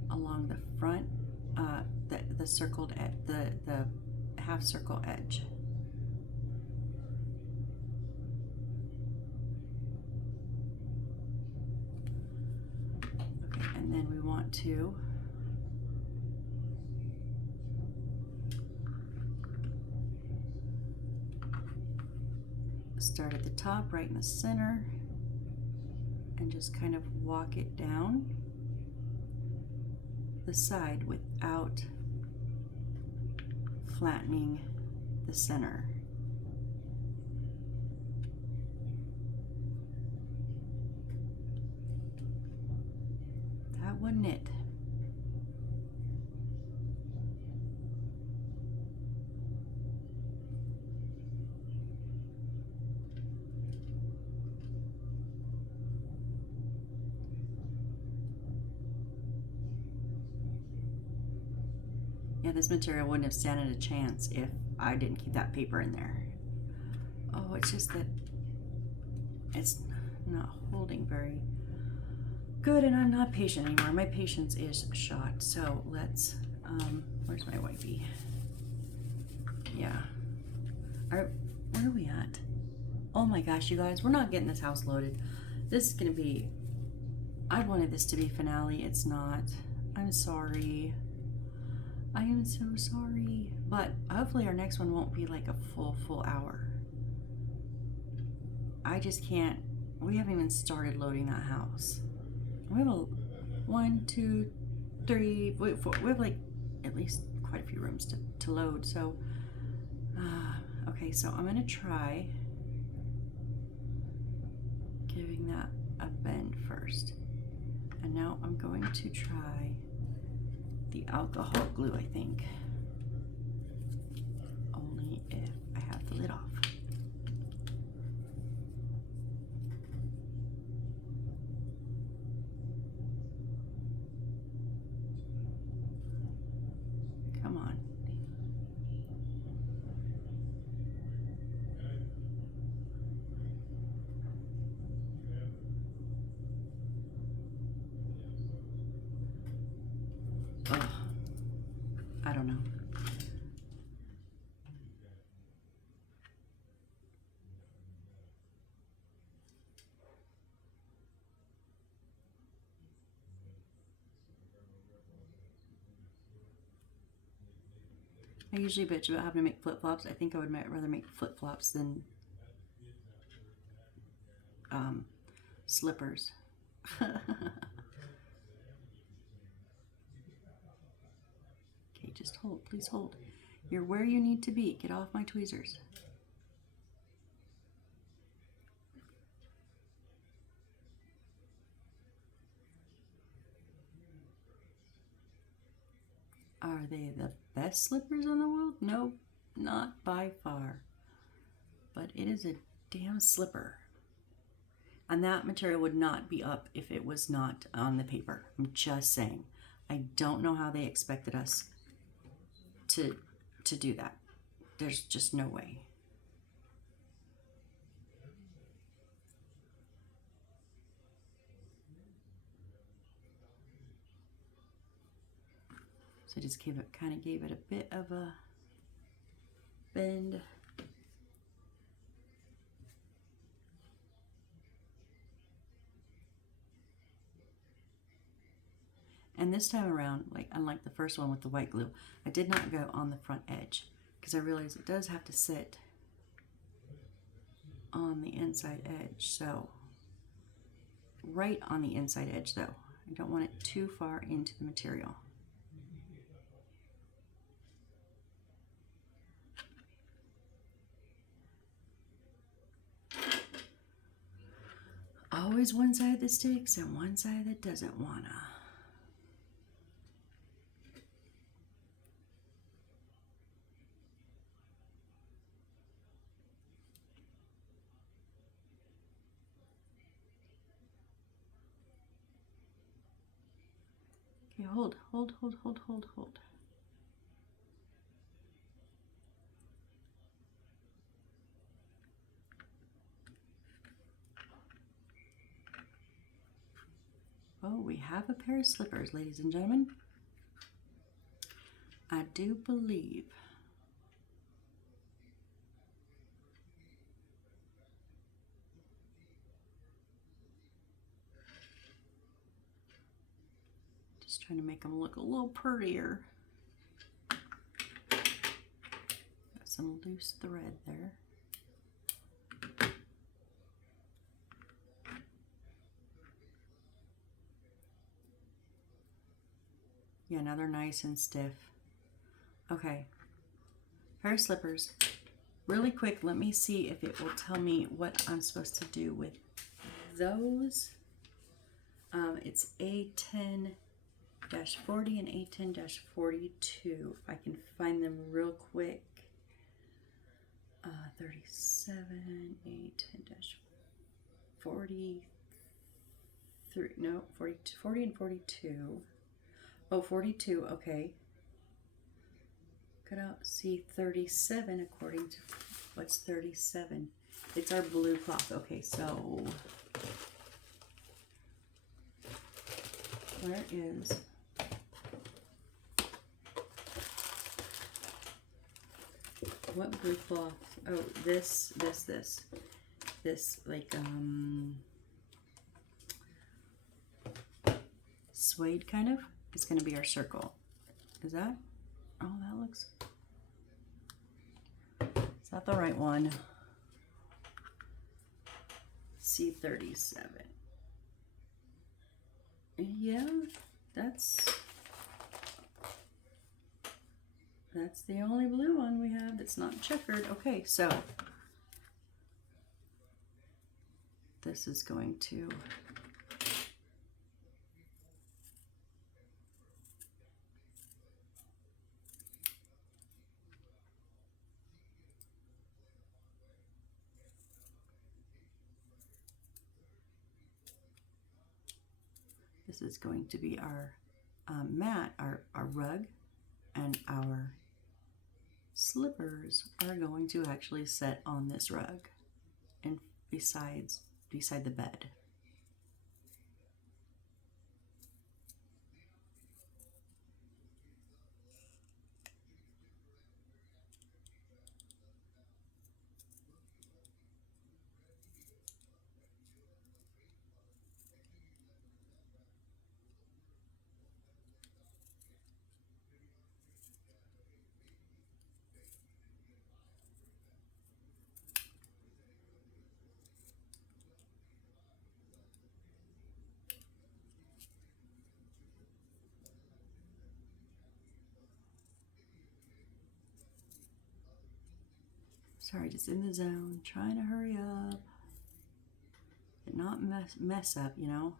along the front, the circled edge, the half circle edge. Okay, and then we want to start at the top, right in the center, and just kind of walk it down the side without flattening the center. That wasn't it. Yeah, this material wouldn't have stood a chance if I didn't keep that paper in there. Oh, it's just that it's not holding very good and I'm not patient anymore. My patience is shot. So let's, where's my wifey? Yeah. Where are we at? Oh my gosh, you guys, we're not getting this house loaded. This is gonna be, I wanted this to be finale. It's not. I'm sorry. I am so sorry, but hopefully our next one won't be like a full hour. I just can't, we haven't even started loading that house. We have a 1, 2, 3, 4, we have like at least quite a few rooms to load. So, okay, so I'm gonna try giving that a bend first. And now I'm going to try the alcohol glue, I think. Only if I have the lid off. Come on. Ugh. I don't know. I usually bitch about having to make flip-flops. I think I would rather make flip-flops than slippers. Okay, just hold. Please hold. You're where you need to be. Get off my tweezers. they the best slippers in the world? No, not by far. But it is a damn slipper. And that material would not be up if it was not on the paper. I'm just saying. I don't know how they expected us to do that. There's just no way. So I just kind of gave it a bit of a bend. And this time around, like unlike the first one with the white glue, I did not go on the front edge because I realized it does have to sit on the inside edge. So right on the inside edge though. I don't want it too far into the material. Always one side that sticks and one side that doesn't wanna. Okay, hold. Oh, we have a pair of slippers, ladies and gentlemen. I do believe. Just trying to make them look a little prettier. Got some loose thread there. Yeah, now they're nice and stiff. Okay, pair of slippers. Really quick, let me see if it will tell me what I'm supposed to do with those. It's A10-40 and A10-42. I can find them real quick. 37, A10-43, no, 40 and 42. Oh, 42, okay. Cut out C37 according to, what's 37? It's our blue cloth. Okay, so where is, what blue cloth? Oh, this, like, suede kind of. It's going to be our circle. Is that? Oh, that looks. Is that the right one? C37. Yeah, that's the only blue one we have that's not checkered. Okay, so this is going to. This is going to be our mat, our rug, and our slippers are going to actually sit on this rug and beside the bed. Sorry, just in the zone, trying to hurry up and not mess up, you know.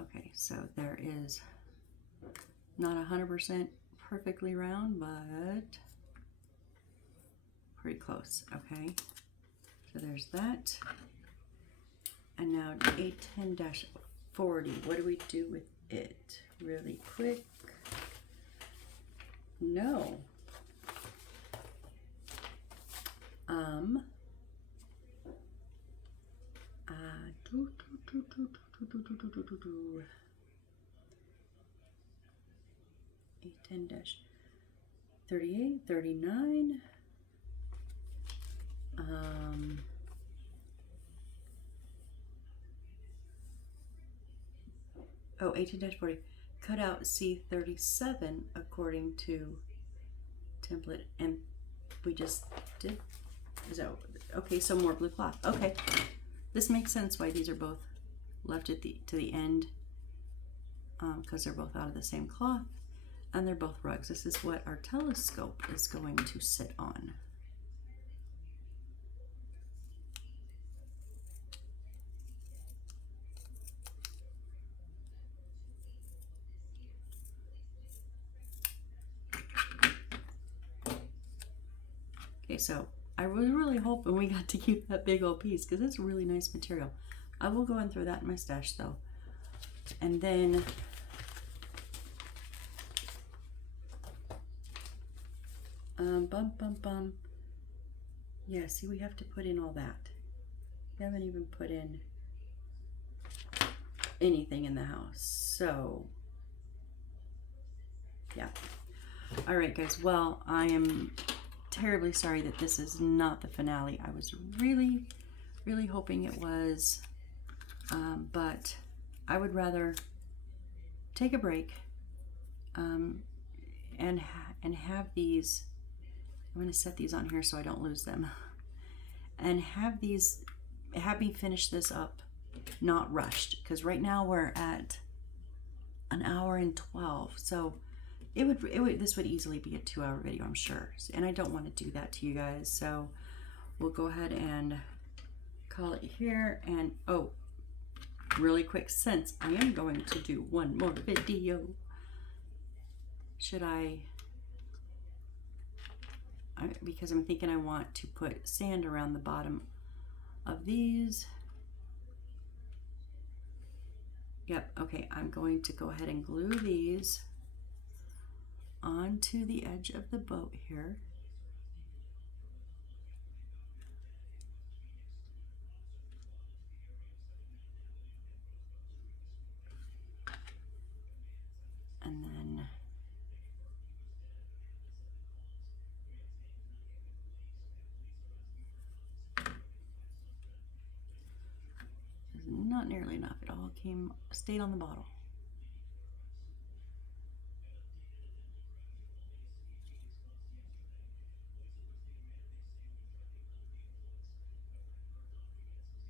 Okay, Okay, so there is not 100% perfectly round, but pretty close, okay? So there's that. And now A10-40, what do we do with it? Really quick. No. A10-38, 39. Oh, 18-40. Cut out C37 according to template, and we just did. Is that okay? So more blue cloth. Okay, this makes sense why these are both left at to the end, because they're both out of the same cloth, and they're both rugs. This is what our telescope is going to sit on. Okay, so I was really hoping we got to keep that big old piece because it's a really nice material. I will go and throw that in my stash though. And then yeah, see, we have to put in all that. We haven't even put in anything in the house. So yeah. All right, guys. Well, I am terribly sorry that this is not the finale. I was really, really hoping it was, but I would rather take a break and have these. I'm going to set these on here so I don't lose them, and have me finish this up, not rushed, because right now we're at an hour and 12, so this would easily be a 2-hour video, I'm sure, and I don't want to do that to you guys, so we'll go ahead and call it here. And oh, really quick, since I am going to do one more video, should because I'm thinking I want to put sand around the bottom of these. Yep, okay, I'm going to go ahead and glue these onto the edge of the boat here. And then not nearly enough. It all stayed on the bottle.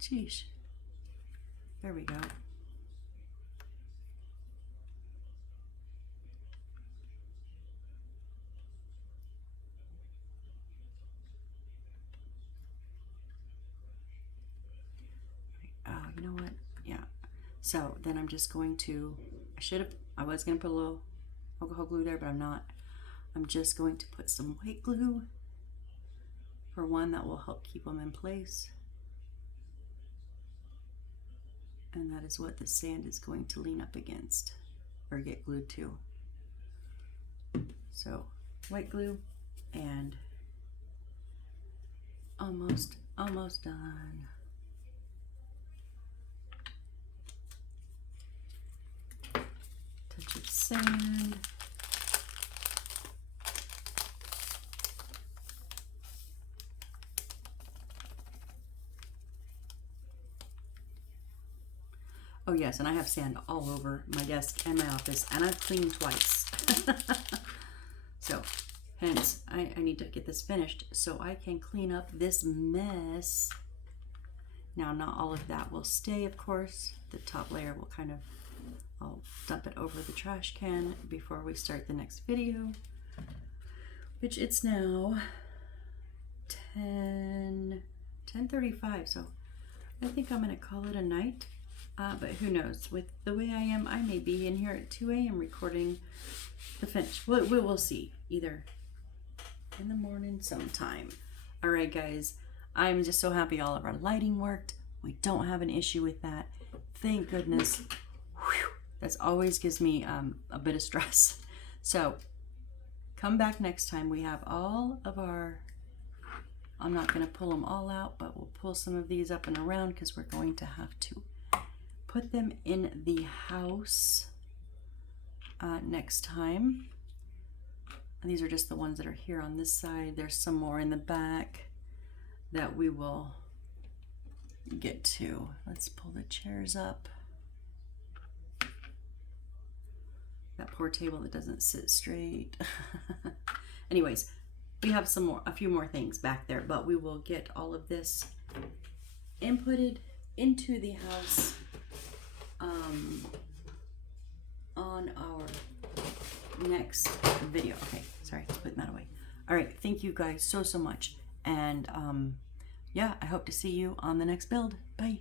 Sheesh. There we go. Oh, you know what? Yeah. So then I'm just going to, I was going to put a little alcohol glue there, but I'm not. I'm just going to put some white glue for one that will help keep them in place. And that is what the sand is going to lean up against or get glued to. So white glue, and almost done. Touch of sand. Oh yes, and I have sand all over my desk and my office, and I've cleaned twice. So hence I need to get this finished so I can clean up this mess. Now, not all of that will stay, of course. The top layer will kind of, I'll dump it over the trash can before we start the next video, which it's now 10:35, so I think I'm gonna call it a night. But who knows? With the way I am, I may be in here at 2 a.m. recording the finish. We will see. Either in the morning sometime. All right, guys. I'm just so happy all of our lighting worked. We don't have an issue with that. Thank goodness. Whew. That always gives me a bit of stress. So come back next time. We have all of our... I'm not going to pull them all out, but we'll pull some of these up and around because we're going to have to put them in the house next time. And these are just the ones that are here on this side. There's some more in the back that we will get to. Let's pull the chairs up. That poor table that doesn't sit straight. Anyways, we have a few more things back there, but we will get all of this inputted into the house on our next video. Okay, sorry, putting that away. All right, thank you guys so much. And yeah, I hope to see you on the next build. Bye.